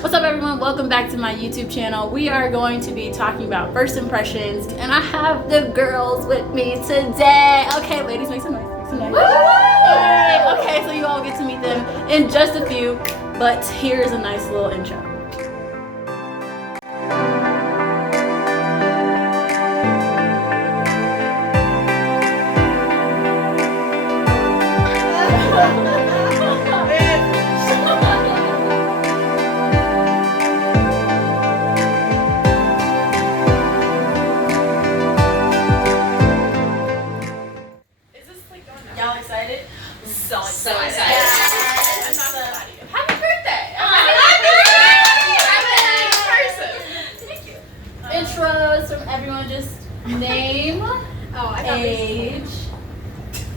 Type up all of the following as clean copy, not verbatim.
What's up, everyone? Welcome back to my YouTube channel. We are going to be talking about first impressions, and I have the girls with me today. Okay, ladies, make some noise. Make some noise. Yay! Okay, so you all get to meet them in just a few, but here's a nice little intro. Y'all excited? So excited. Yes. I'm not gonna lie to you. Happy birthday! Thank you. Intros from everyone, just name, age,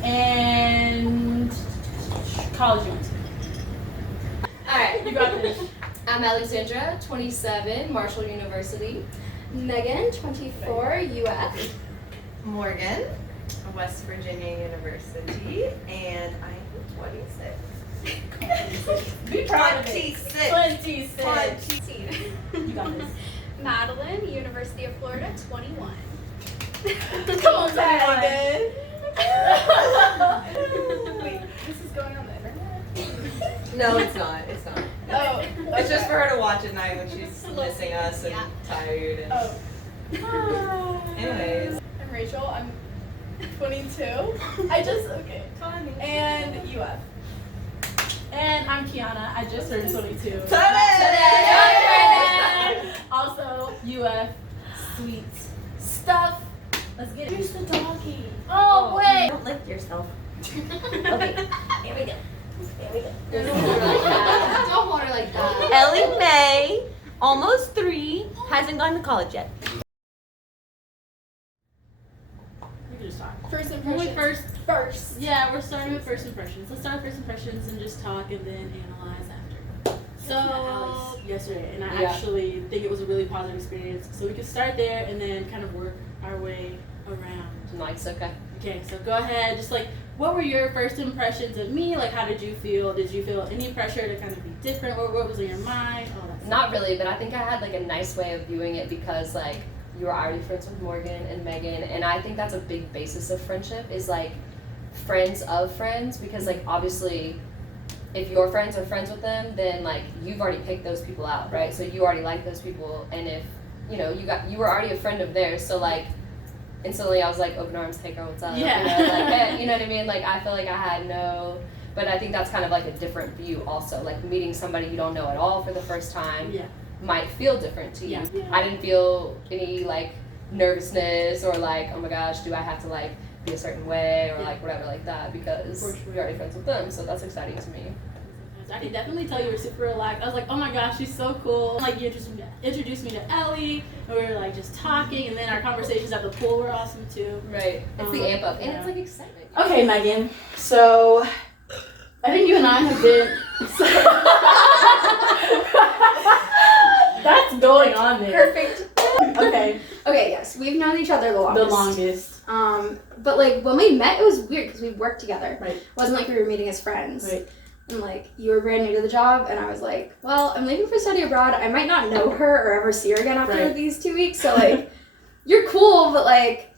and college you went to. Alright, You got this. I'm Alexandra, 27, Marshall University. Megan, 24, UF. Morgan, West Virginia University, and I'm 26. Be proud of it. 26. 26. You got this. Madeline, University of Florida, 21. Come on, Megan. Wait, this is going on the internet? No, it's not. It's not. Oh, It's just for her to watch at night when she's missing us and Yeah. tired. And anyways, I'm Rachel, I'm 22. Okay. And UF. And I'm Kiana. I just turned 22. today! Also, UF, sweet stuff. Let's get it. Here's the doggy. Oh, wait. Don't lift yourself. Okay, here we go. Don't hold her like that. Don't hold her like that. Ellie Mae, almost 3, hasn't gone to college yet. We can just talk. First When we impressions. First. Yeah, we're starting with first impressions. Let's start with first impressions and just talk and then analyze after. So, yesterday, and I actually think it was a really positive experience. So we can start there and then kind of work our way around. Nice, okay. Okay, so go ahead. Just like, what were your first impressions of me? Like, how did you feel? Did you feel any pressure to kind of be different? What was in your mind? All that stuff. Not really, but I think I had like a nice way of viewing it because like you were already friends with Morgan and Megan, and I think that's a big basis of friendship is like friends of friends, because like obviously if your friends are friends with them, then like you've already picked those people out, right? So you already like those people, and if you know you were already a friend of theirs, so like instantly I was like open arms, hey girl, what's up? Yeah. You know, like, hey, you know what I mean? Like I feel like I had no, but I think that's kind of like a different view also. Like meeting somebody you don't know at all for the first time Yeah. might feel different to you. Yeah. I didn't feel any like nervousness or like, oh my gosh, do I have to like be a certain way or like whatever like that, because For sure. we're already friends with them, so that's exciting to me. I can definitely tell you were super relaxed. I was like, oh my gosh, she's so cool. Like, you introduced me to Ellie, and we were like just talking, and then our conversations at the pool were awesome too. Right. It's the amp up, and yeah. it's like excitement. Okay, Megan. So, I think you and I have been. That's going on there. Perfect. Okay, Okay, yes, we've known each other the the longest. longest. But like when we met, it was weird because we worked together. Right. It wasn't like we were meeting as friends. Right. And like you were brand new to the job, and I was like, well, I'm leaving for study abroad. I might not know her or ever see her again after Right. these 2 weeks. So like, you're cool, but like,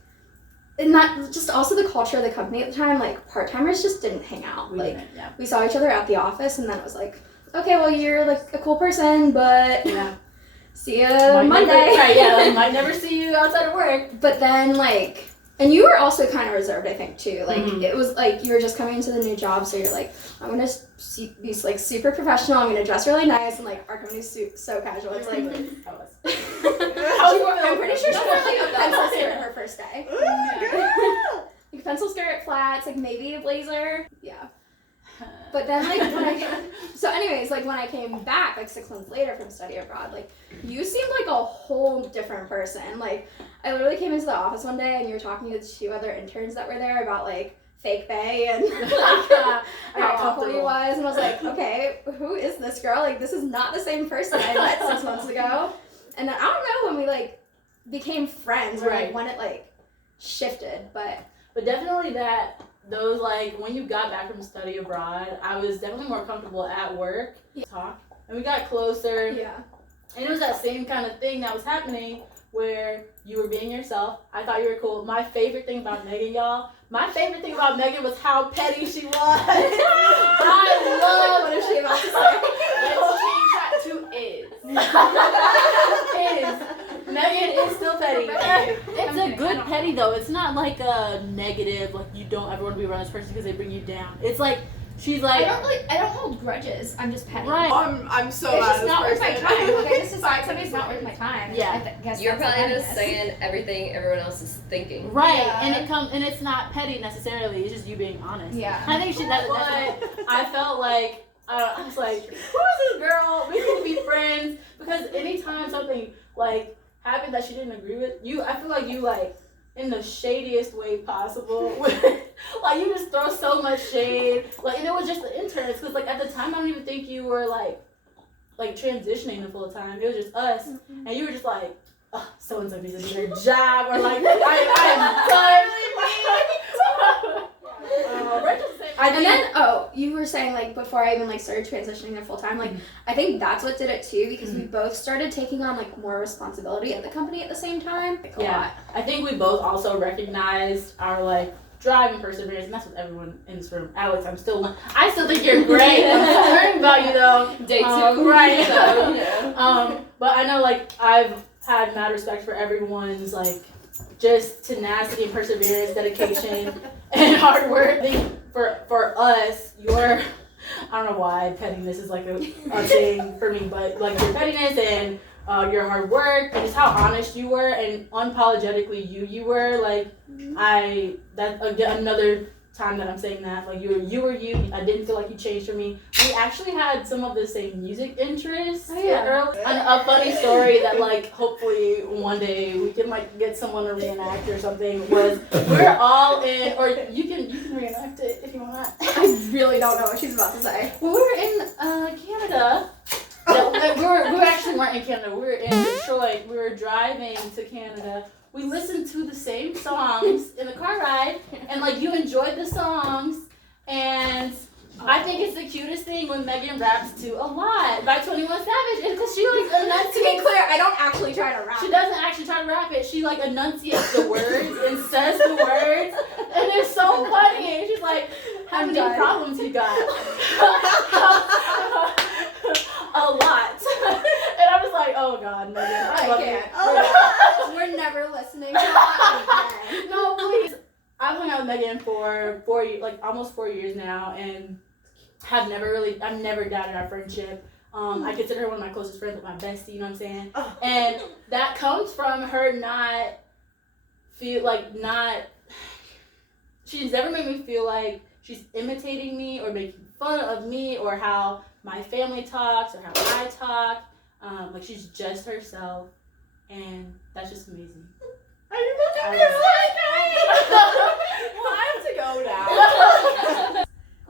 and that just also the culture of the company at the time. Like part timers just didn't hang out. We Like didn't, yeah. we saw each other at the office, and then it was like, okay, well you're like a cool person, but Yeah. see ya Might Monday. Never, right, yeah, I might never see you outside of work. But then like, and you were also kind of reserved, I think too. Like Mhm. it was like you were just coming into the new job, so you're like, I'm gonna be like super professional. I'm gonna dress really nice, and like our company's so casual. It's like, I was. I'm pretty sure she wore like a pencil skirt her first day. Like pencil skirt, flats, like maybe a blazer. Yeah. But then like so anyways, like when I came back like 6 months later from study abroad, like you seemed like a whole different person. Like I literally came into the office one day and you were talking to the 2 other interns that were there about like fake bay and like how awful he was, and I was like, okay, who is this girl? Like this is not the same person I met 6 months ago. And then I don't know when we like became friends or Right. like when it like shifted, but definitely that those like when you got back from study abroad, I was definitely more comfortable at work. Yeah. Talk and we got closer. Yeah. And it was that same kind of thing that was happening where you were being yourself. I thought you were cool. My favorite thing about Megan, y'all, was how petty she was. I love What is she about to say? Let's change that to is. Megan is still petty. It's I'm a kidding, good I don't- petty though. It's not like a negative, like you don't ever want to be around this person because they bring you down. It's like she's I like don't hold grudges. I'm just petty. right. I'm so It's mad just at not this worth my person. time. Okay, just decide somebody's not worth my time. Yeah. I guess You're that's probably the just pettiness. saying everything everyone else is thinking. Right, Yeah. and it's not petty necessarily. It's just you being honest. Yeah. I think that's why I felt like I was like, who is this girl? We need to be friends because anytime something like happened that she didn't agree with, I feel like you like in the shadiest way possible. Like you just throw so much shade. Like and it was just the interns because like at the time I don't even think you were like transitioning to full time. It was just us, and you were just like, oh, so and so needs to do their job, or like And then, you were saying like before I even like started transitioning to full time, like I think that's what did it too because we both started taking on like more responsibility at the company at the same time. Like, a lot. I think we both also recognized our like drive and perseverance, and that's with everyone in this room. Alex, I still think you're great. I'm still learning about you though. Day two. Right. So, yeah. But I know like I've had mad respect for everyone's like just tenacity and perseverance, dedication, and hard work. I think for us, I don't know why pettiness is like a thing for me, but like your pettiness and your hard work and just how honest you were and unapologetically you were like another time that I'm saying that like you were you. I didn't feel like you changed for me. We actually had some of the same music interests early. A funny story that like hopefully one day we can like get someone to reenact or something was we're all in, or you can reenact it if you want. I really don't know what she's about to say. When we were in Canada. No, we actually weren't in Canada. We were in Detroit. We were driving to Canada. We listened to the same songs in the car ride, and like you enjoyed the songs. And I think it's the cutest thing when Megan raps to "A Lot" by 21 Savage, because she like To be enunciates. clear, I don't actually try to rap. She doesn't actually try to rap it. She like enunciates the words and says the words, and it's so funny. And she's like, "How I'm many done. problems you got?" A lot. And I'm just like, oh God, Megan, I love you. We're never listening to that again. No, please. I've hung out with Megan for almost 4 years now, and I've never doubted our friendship. I consider her one of my closest friends, like my bestie, you know what I'm saying? And that comes from her she's never made me feel like she's imitating me or making fun of me or how my family talks or how I talk. Like she's just herself, and that's just amazing. Are you looking at me? Well, I have to go now.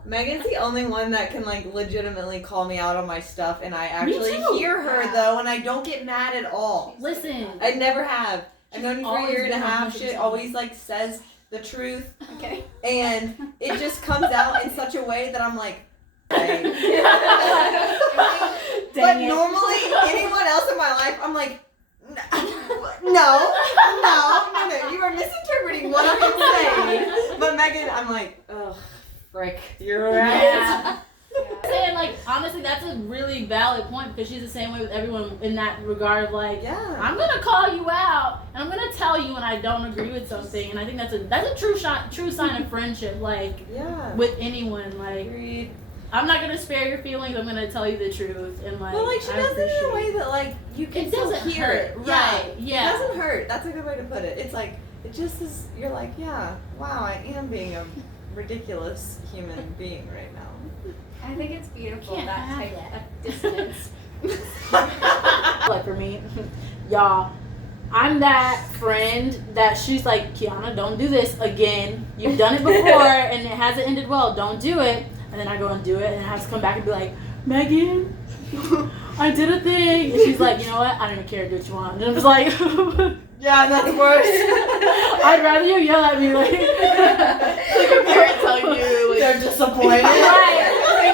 Megan's the only one that can like legitimately call me out on my stuff, and I actually too. hear her though, and I don't get mad at all. Listen, I never have. I've known you for a always year and a been half. 100%. She always like says the truth, Okay. and it just comes out in such a way that I'm like, right. But normally, anyone else in my life, I'm like, no, you are misinterpreting what I'm saying. But Megan, I'm like, ugh, frick, you're right. Yeah. And like honestly, that's a really valid point because she's the same way with everyone in that regard of like, Yeah. I'm gonna call you out and I'm gonna tell you when I don't agree with something, and I think that's a true sign of friendship. Like Yeah. with anyone, like Agreed. I'm not gonna spare your feelings. I'm gonna tell you the truth, and like. But like she I does it in a appreciate way that like you can It still doesn't hear hurt, it. right? Yeah. It doesn't hurt. That's a good way to put it. It's like it just is. You're like, yeah, wow, I am being a ridiculous human being right now. I think it's beautiful Can't that have type that. of distance. Like for me, y'all, I'm that friend that she's like, Kiana, don't do this again. You've done it before and it hasn't ended well. Don't do it. And then I go and do it, and I have to come back and be like, Megan, I did a thing. And she's like, you know what? I don't even care. Do what you want. And I'm just like, Yeah, that's worse. I'd rather you yell at me like Like a parent telling you like, they're disappointed.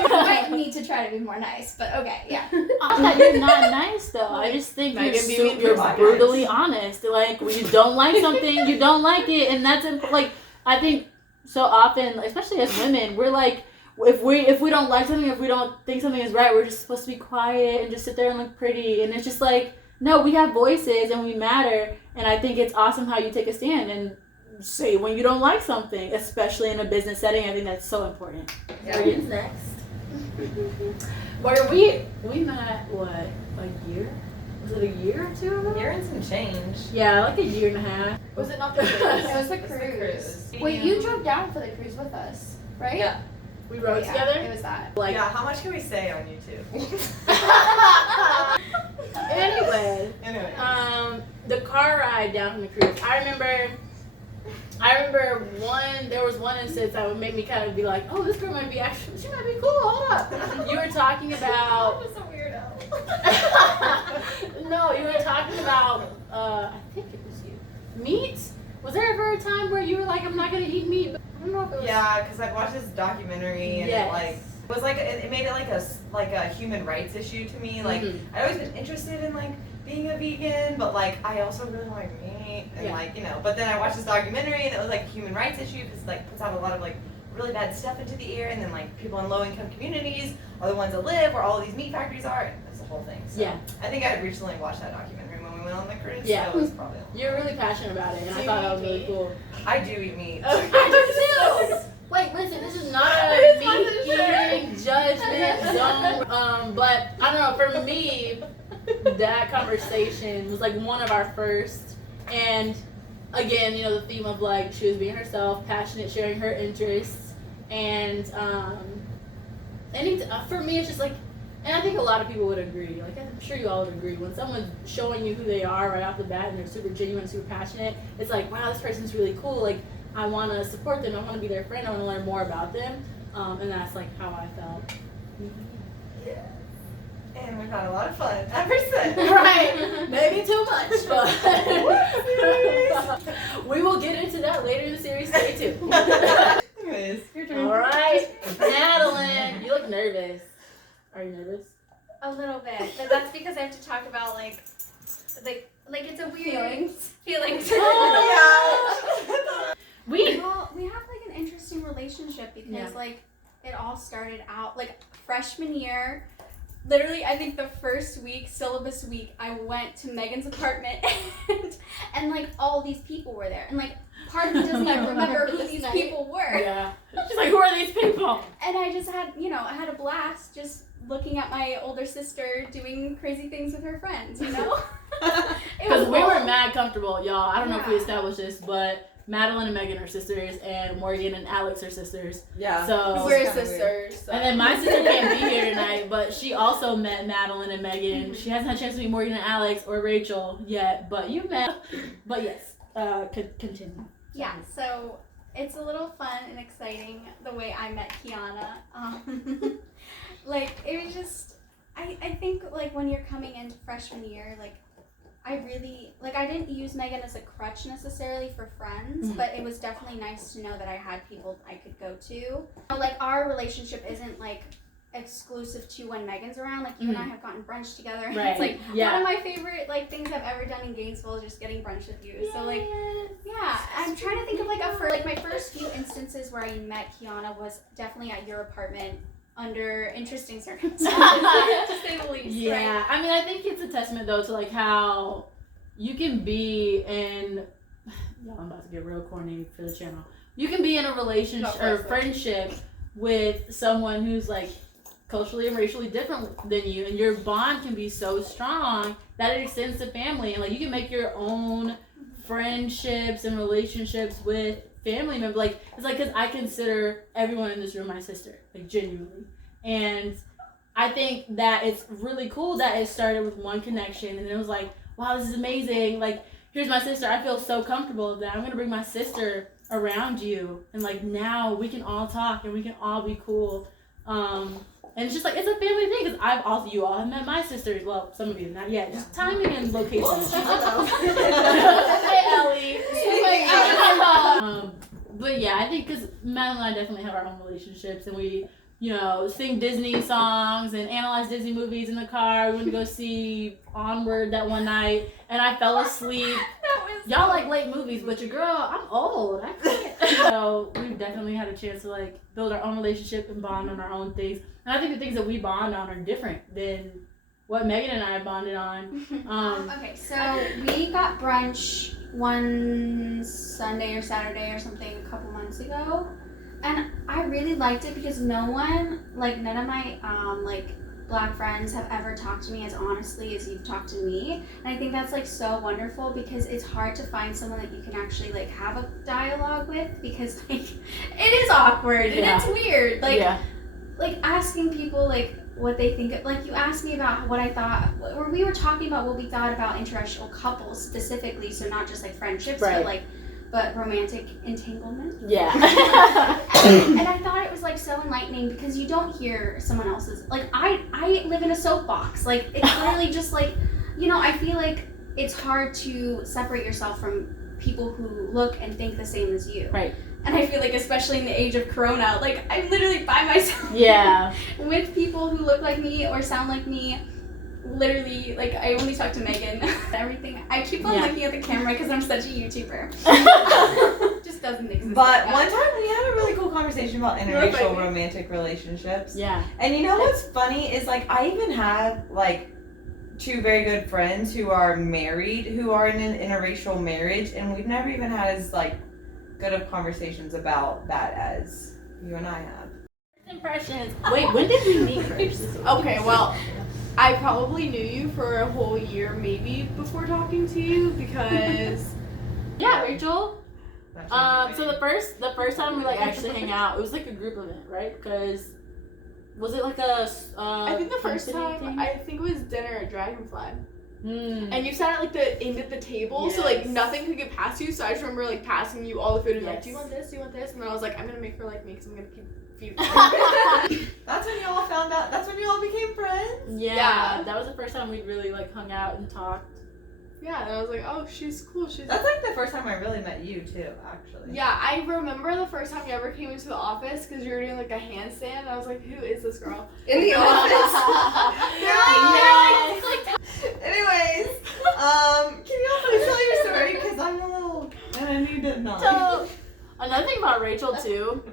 You might need to try to be more nice, but okay, yeah. I'm not, you're not nice though. I just think you're brutally honest. Like when you don't like something, you don't like it, and that's like I think so often, especially as women, we're like if we don't like something, if we don't think something is right, we're just supposed to be quiet and just sit there and look pretty, and it's just like no, we have voices and we matter, and I think it's awesome how you take a stand and say when you don't like something, especially in a business setting. I think that's so important. Morgan's next. Where we met what, a year? Was it a year or two ago? Year and some change. Yeah, like a year and a half. Was it not the cruise? It was the cruise. Wait, you drove down for the cruise with us, right? Yeah. We rode Yeah, together. It was that. Like Yeah, how much can we say on YouTube? anyway, the car ride down from the cruise. I remember there was one instance that would make me kind of be like, oh, this girl might be she might be cool. Hold up. You were talking about. I was a weirdo. No, you were talking about. I think it was you. Meat. Was there ever a time where you were like, I'm not gonna eat meat? But I don't know if it was. Yeah, because I watched this documentary and Yes. it made it like a human rights issue to me. Like I'd always been interested in like being a vegan, but like I also really like meat and like But then I watched this documentary and it was like a human rights issue because like puts out a lot of like really bad stuff into the air, and then like people in low income communities are the ones that live where all of these meat factories are. And it's a whole thing. So Yeah. I think I had recently watched that documentary when we went on the cruise. Yeah. So it was probably. You're really passionate about it, and I thought that was really cool. I do eat meat. I do too. Wait, listen, this is not a meat eating judgment zone. But I don't know. For me, that conversation was like one of our first, and again, the theme of like she was being herself, passionate, sharing her interests, and for me, it's just like. And I think a lot of people would agree. Like, I'm sure you all would agree. When someone's showing you who they are right off the bat and they're super genuine, super passionate, it's like, wow, this person's really cool. Like, I want to support them. I want to be their friend. I want to learn more about them. And that's, like, how I felt. Yeah. And we've had a lot of fun ever since. Right. Maybe too much, but we will get into that later in the series. Stay tuned. Anyways, your turn. All right. Madeline, you look nervous. Are you nervous? A little bit, but that's because I have to talk about like it's a weird feelings. We have like an interesting relationship because like it all started out like freshman year. Literally, I think the first week, syllabus week, I went to Megan's apartment and like all these people were there, and like part of me doesn't even remember who these people were. Yeah. She's like, who are these people? And I just had, I had a blast just looking at my older sister doing crazy things with her friends, Because we were mad comfortable, y'all. I don't know if we established this, but Madeline and Megan are sisters, and Morgan and Alex are sisters. Yeah. So We're sisters. So. And then my sister can't be here tonight, but she also met Madeline and Megan. She hasn't had a chance to meet Morgan and Alex or Rachel yet, but you met. But yes, continue. Yeah, so it's a little fun and exciting the way I met Kiana. Like, it was just, I think, like, when you're coming into freshman year, like, I didn't use Megan as a crutch necessarily for friends, but it was definitely nice to know that I had people I could go to. Like, our relationship isn't, like, exclusive to when Megan's around. Like, you and I have gotten brunch together. Right. It's, like, one of my favorite, like, things I've ever done in Gainesville is just getting brunch with you. So, like, yeah, I'm trying to think of, like, my first few instances where I met Kiana was definitely at your apartment under interesting circumstances, to say the least. Yeah, right? I mean, I think it's a testament, though, to, like, how you can be in, I'm about to get real corny for the channel. You can be in a relationship or friendship with someone who's, like, culturally and racially different than you, and your bond can be so strong that it extends to family, and, like, you can make your own friendships and relationships with family members. Like, it's like, because I consider everyone in this room my sister, like, genuinely. And I think that it's really cool that it started with one connection, and it was like, wow, this is amazing. Like, here's my sister. I feel so comfortable that I'm going to bring my sister around you. And, like, now we can all talk and we can all be cool. And it's just like, it's a family thing, because you all have met my sisters. Well, some of you, not yet. Just timing and location. Hey, Ellie. But yeah, I think because Madeline and I definitely have our own relationships, and we sing Disney songs and analyze Disney movies in the car. We went to go see Onward that one night, and I fell asleep. Y'all like late movies, but your girl, I'm old. I can't. So we've definitely had a chance to like build our own relationship and bond on our own things. And I think the things that we bond on are different than what Megan and I bonded on. Okay, so we got brunch one Sunday or Saturday or something a couple months ago. And I really liked it because none of my Black friends have ever talked to me as honestly as you've talked to me. And I think that's like so wonderful because it's hard to find someone that you can actually like have a dialogue with because like it is awkward and it's weird. Like asking people like what they think of, like you asked me about what I thought, or we were talking about what we thought about interracial couples specifically, so not just like friendships, but romantic entanglement. Yeah. and I thought it was like so enlightening because you don't hear someone else's, like I live in a soapbox. Like it's literally just like, I feel like it's hard to separate yourself from people who look and think the same as you. Right. And I feel like especially in the age of Corona, like I'm literally by myself. Yeah. with people who look like me or sound like me. Literally, like I only talk to Megan. Everything. I keep on looking at the camera because I'm such a YouTuber. Just doesn't exist. But one time we had a really cool conversation about interracial romantic relationships. Yeah. And you know what's funny is like I even have like 2 very good friends who are married, who are in an interracial marriage, and we've never even had as like good of conversations about that as you and I have. Impressions. Wait, when did we meet first? Okay, well, I probably knew you for a whole year maybe before talking to you because yeah, Rachel. So the first time we like actually hang out, it was like a group event, right? Because was it like a I think the first time I think it was dinner at Dragonfly. And you sat at like the end of the table, so like nothing could get past you. So I just remember like passing you all the food and like, do you want this? Do you want this? And then I was like, I'm gonna make her like me because I'm gonna keep feeding. That's when you all found out. That's when you all became friends. Yeah, that was the first time we really like hung out and talked. Yeah, and I was like, oh, she's cool. That's like the first time I really met you too, actually. Yeah, I remember the first time you ever came into the office because you were doing like a handstand. And I was like, who is this girl? In the office. Anyways, can you all please tell your story? Because I'm a little, and I need to know. So, another thing about Rachel too.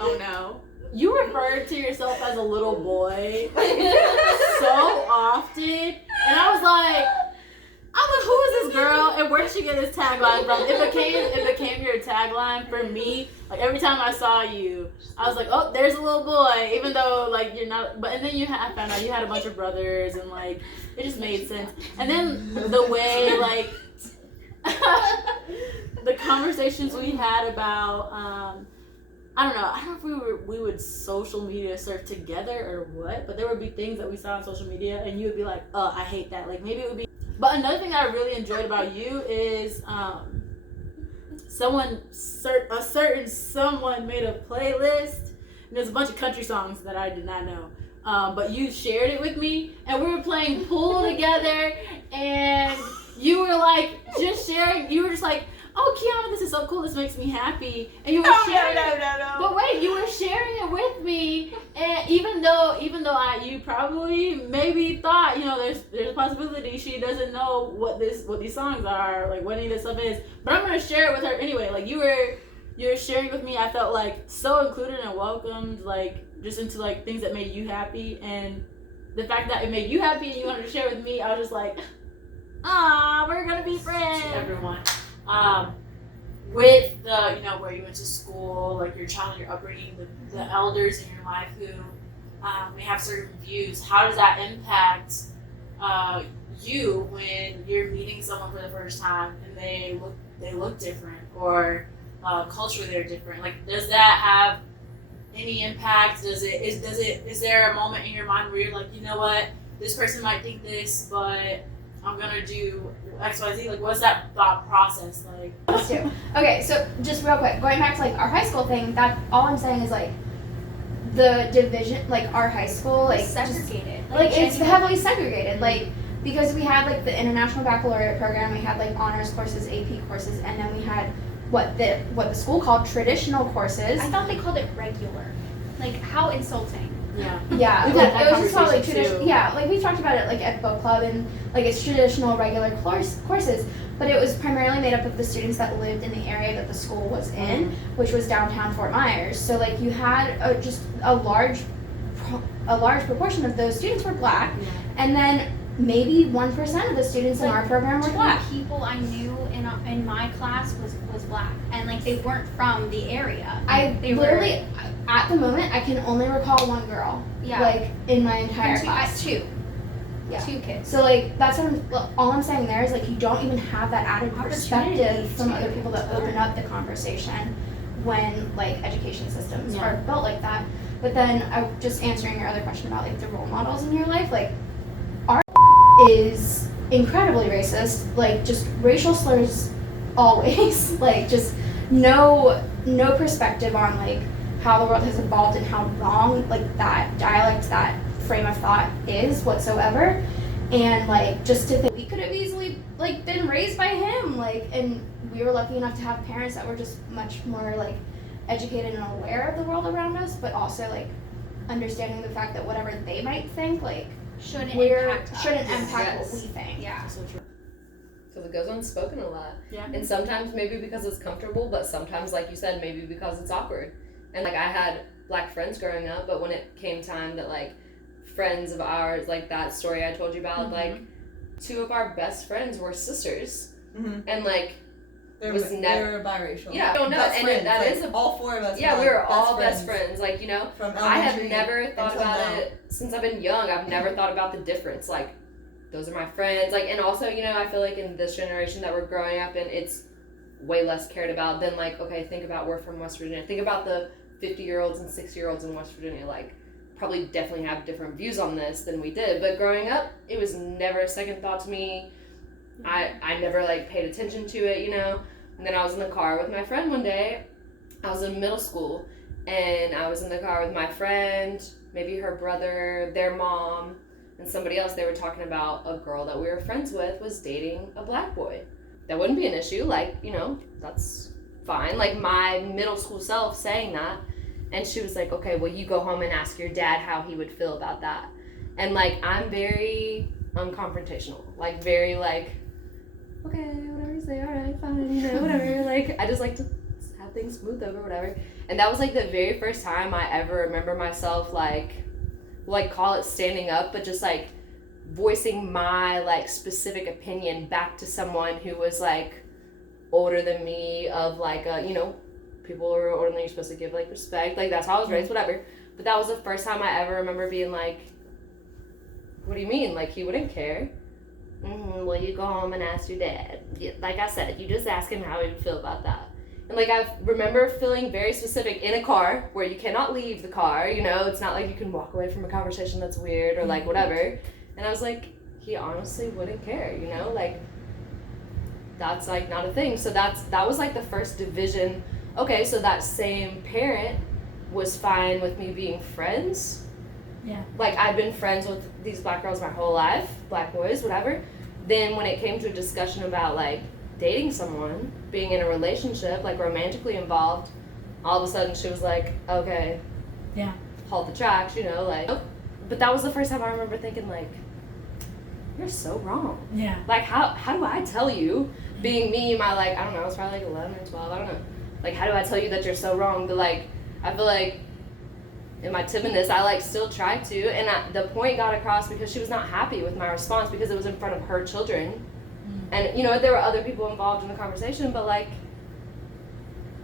Oh no. You referred to yourself as a little boy so often, and I was like, who is this girl, and where did she get this tagline from? It became your tagline for me. Like every time I saw you, I was like, oh, there's a little boy, even though like you're not. But and then I found out you had a bunch of brothers, and like it just made sense. And then the way like the conversations we had about I don't know if we would social media surf together or what, but there would be things that we saw on social media, and you would be like, oh, I hate that. Like maybe it would be. But another thing I really enjoyed about you is a certain someone made a playlist, and there's a bunch of country songs that I did not know. But you shared it with me, and we were playing pool together, and you were like just sharing. You were just like, oh, Kiana, this is so cool. This makes me happy. And you were sharing it. But wait, you were sharing it with me, and even though you probably maybe thought, there's a possibility she doesn't know what these songs are, like what any of this stuff is. But I'm gonna share it with her anyway. Like you were sharing with me. I felt like so included and welcomed, like just into like things that made you happy, and the fact that it made you happy and you wanted to share with me, I was just like, we're gonna be friends. Everyone. With the, where you went to school, like your child, your upbringing, the elders in your life who may have certain views, how does that impact you when you're meeting someone for the first time and they look different, or culturally they're different? Like, does that have any impact? Is there a moment in your mind where you're like, you know what, this person might think this, but I'm gonna do XYZ? Like, what's that thought process like? Us too. Okay, so just real quick, going back to like our high school thing, that all I'm saying is like the division, like our high school, like segregated. It's heavily segregated, like because we had like the International Baccalaureate program, we had like honors courses, AP courses, and then we had what the school called traditional courses. I thought they called it regular. like how insulting. Yeah. Yeah, We've like, had that it was just all like conversation, traditional. too. Yeah, like we talked about it like at book club and like it's traditional regular courses, but it was primarily made up of the students that lived in the area that the school was in, which was downtown Fort Myers. So like you had just a large proportion of those students were black, and then maybe 1% of the students in our program were black. People I knew in my class was black, and like they weren't from the area. They literally, at the moment, I can only recall one girl. Yeah. Like in my entire class. Two. Yeah. 2 kids. So like that's what all I'm saying there is like you don't even have that added perspective from other people that open up the conversation when like education systems are built like that. But then just answering your other question about like the role models in your life, like our is incredibly racist, like just racial slurs always, like just no perspective on like how the world has evolved and how wrong like that dialect, that frame of thought is whatsoever. And like just to think we could have easily like been raised by him, like, and we were lucky enough to have parents that were just much more like educated and aware of the world around us, but also like understanding the fact that whatever they might think like shouldn't impact what we think. Yeah. So true. Because it goes unspoken a lot. Yeah. And sometimes maybe because it's comfortable, but sometimes, like you said, maybe because it's awkward. And like I had black friends growing up, but when it came time that like friends of ours, like that story I told you about, like 2 of our best friends were sisters. And like They was never were biracial. Yeah, I don't know, Best and friends, that like, is a all 4 of us. yeah, were, we were like, all best friends. Like, you know, From I have elementary never thought until about now. it since I've been young. I've never thought about the difference. Like, those are my friends. Like, and also, you know, I feel like in this generation that we're growing up in, it's way less cared about than like, okay, think about we're from West Virginia. Think about the 50-year-olds and 60-year-olds in West Virginia. Like, probably definitely have different views on this than we did. But growing up, it was never a second thought to me. I never like paid attention to it, you know. And then I was in the car with my friend one day. I was in middle school, and I was in the car with my friend, maybe her brother, their mom, and somebody else. They were talking about a girl that we were friends with was dating a black boy. That wouldn't be an issue. Like, you know, that's fine. Like my middle school self saying that. And she was like, okay, well, you go home and ask your dad how he would feel about that. And like, I'm very unconfrontational. Like, very like, okay, whatever you say, all right, fine, you know, whatever. Like, I just like to have things smooth over, whatever. And that was like the very first time I ever remember myself like call it standing up, but just like voicing my like specific opinion back to someone who was like older than me, of like you know, people who are older than you, you're supposed to give like respect. Like that's how I was raised, whatever. But that was the first time I ever remember being like, what do you mean? Like he wouldn't care. Well, you go home and ask your dad. Like I said, you just ask him how he would feel about that. And like I remember feeling very specific in a car where you cannot leave the car, you know, it's not like you can walk away from a conversation that's weird or like whatever. And I was like, he honestly wouldn't care, you know, like that's like not a thing. So that was like the first division. Okay, so that same parent was fine with me being friends. Yeah. Like I'd been friends with these black girls my whole life, black boys, whatever. Then when it came to a discussion about like dating someone, being in a relationship, like romantically involved, all of a sudden she was like, okay, yeah, halt the tracks, you know, like. But that was the first time I remember thinking like, you're so wrong. Yeah. Like how do I tell you, being me, my like, I don't know, I was probably like 11 or 12, I don't know. Like how do I tell you that you're so wrong? But like, I feel like in my timidness, I like still tried to, and the point got across because she was not happy with my response because it was in front of her children. And you know, there were other people involved in the conversation, but like,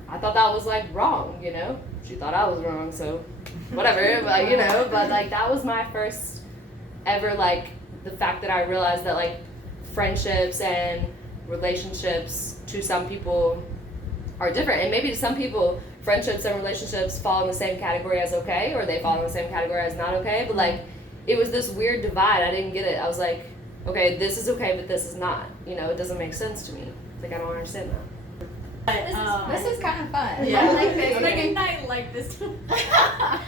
I thought that was like wrong, you know? She thought I was wrong, so whatever, but you know, but like that was my first ever, like, the fact that I realized that like friendships and relationships to some people are different. And maybe to some people, friendships and relationships fall in the same category as okay, or they fall in the same category as not okay, but like, it was this weird divide. I didn't get it. I was like, okay, this is okay, but this is not. You know, it doesn't make sense to me. Like, I don't understand that. This is kind of fun. Yeah. I like this. I like this.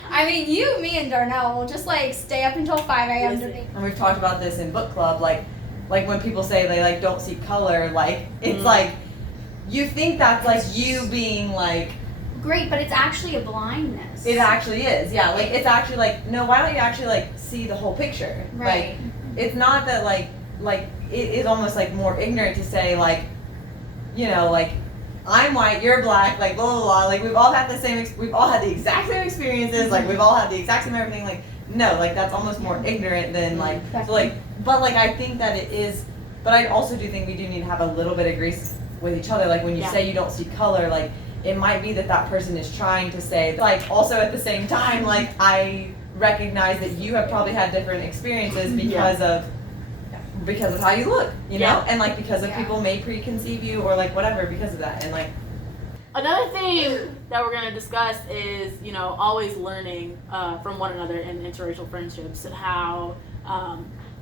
I mean, you, me, and Darnell will just like stay up until 5 a.m. to be. And we've talked about this in book club, like when people say they like don't see color, like it's like you think that's like you being like great, but it's actually a blindness. It actually is, yeah. Like, it's actually like, no, why don't you actually like see the whole picture? Right. Like, it's not that like it is almost like more ignorant to say like, you know, like, I'm white, you're black, like blah blah blah. Like we've all had the same, we've all had the exact same experiences. Like we've all had the exact same everything. Like no, like that's almost more ignorant than like so like. But like I think that it is. But I also do think we do need to have a little bit of grace with each other. Like when you say you don't see color, like it might be that that person is trying to say like also at the same time like I recognize that you have probably had different experiences because of how you look, you know, and like because of people may preconceive you or like whatever because of that, and like another thing that we're gonna discuss is, you know, always learning from one another in interracial friendships, and how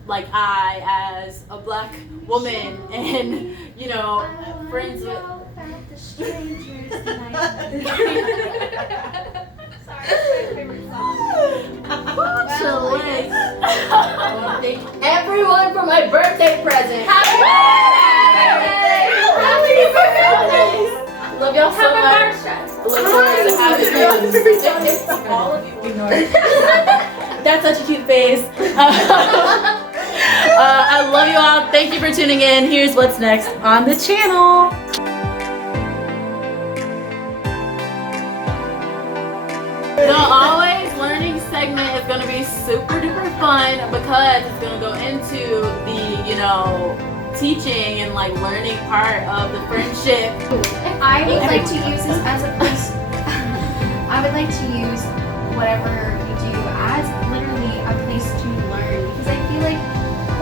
like I as a black woman and you know friends with the strangers Sorry, that's my favorite song. Thank everyone for my birthday present. Happy birthday! Love y'all so much. Look forward to having you. All of you ignore it. That's such a cute face. I love you all. Thank you for tuning in. Here's what's next on the channel. The Always Learning segment is going to be super duper fun because it's going to go into the, you know, teaching and like learning part of the friendship. I would like to use this as a place. I would like to use whatever you do as literally a place to learn, because I feel like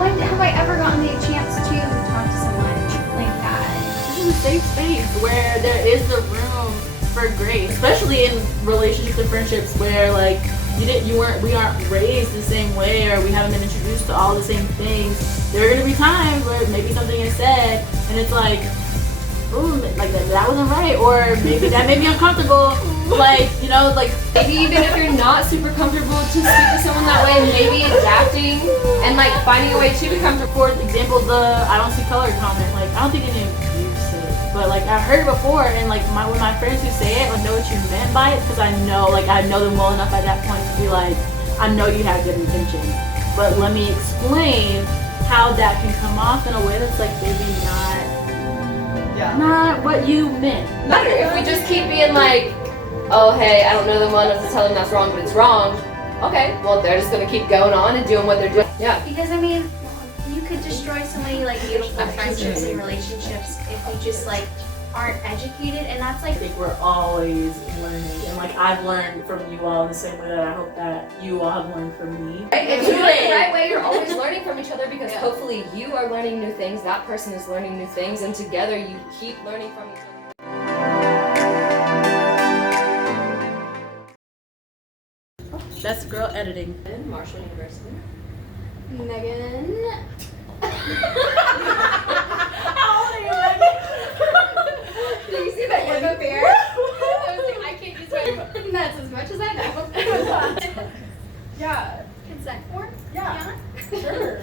when have I ever gotten the chance to talk to someone like that? This is a safe space where there is the room for grace, especially in relationships and friendships where like we aren't raised the same way, or we haven't been introduced to all the same things. There are gonna be times where maybe something is said and it's like, ooh, like that wasn't right, or maybe that made me uncomfortable. Like, you know, like maybe even if you're not super comfortable to speak to someone that way, maybe adapting and like finding a way to be comfortable. For example, the I don't see color comment, like I don't think any of you said it, but like I've heard it before, and like when my friends who say it, I know what you meant by it, because I know them well enough at that point to be like, I know you have good intentions, but let me explain how that can come off in a way that's like maybe not what you meant. Better if we just keep being like, oh hey, I don't know them well enough to tell them that's wrong, but it's wrong. Okay, well they're just gonna keep going on and doing what they're doing. Yeah. Because I mean, you could destroy so many like beautiful friendships and relationships if we just like aren't educated, and that's like. I think we're always learning, and like I've learned from you all in the same way that I hope that you all have learned from me. If you do it the right way, you're always learning from each other, because hopefully you are learning new things, that person is learning new things, and together you keep learning from each other. That's girl editing. In Marshall University. Megan. How old are you, Megan? Did you see that look up here? I was like, I can't use my. That's as much as I know. Yeah. Consent form? Yeah. Sure.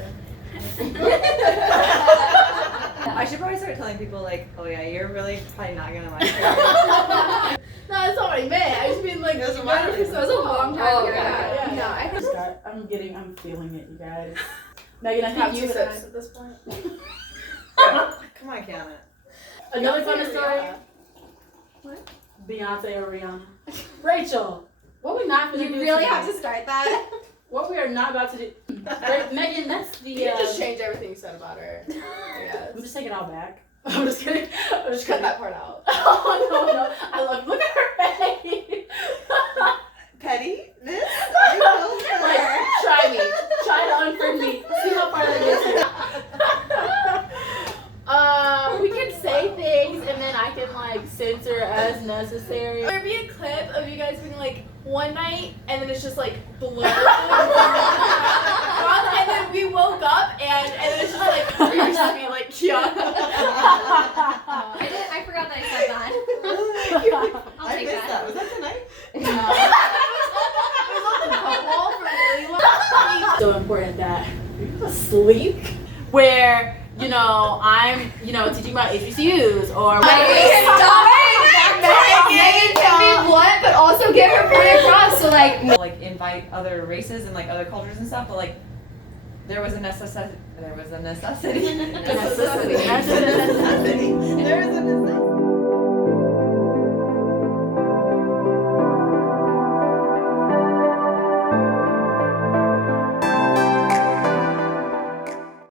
I should probably start telling people like, oh yeah, you're really probably not gonna like it. No, that's not what I meant. I just mean like, It was that was a long time Oh, ago. yeah. No, I think I'm feeling it, you guys. Megan, I have think two you sips at this point. Come on, count it. another fun story. What? Beyonce or Rihanna? Rachel, what we not gonna do? You really today? have to start that. What we are not about to do. Megan, that's the. You can just change everything you said about her. Yeah. I'm just taking it all back. I'm just kidding. I'm just Cut kidding. that part out. Oh no. I love. Look at her face. Petty? This? I Like, try me. Try to unfriend me. See how far that gets you. We can say things and then I can like censor as necessary. There'd be a clip of you guys being like one night, and then it's just like blurred. And then we woke up, and then it's just like we're just being like, yeah. I forgot that I said that. I'll I take missed that. that. Was that tonight? So important that you're asleep. Where, you know, I'm, you know, teaching about HBCUs or Megan can be blunt, but also get her point across. So like invite other races and like other cultures and stuff, but like there was a necessity.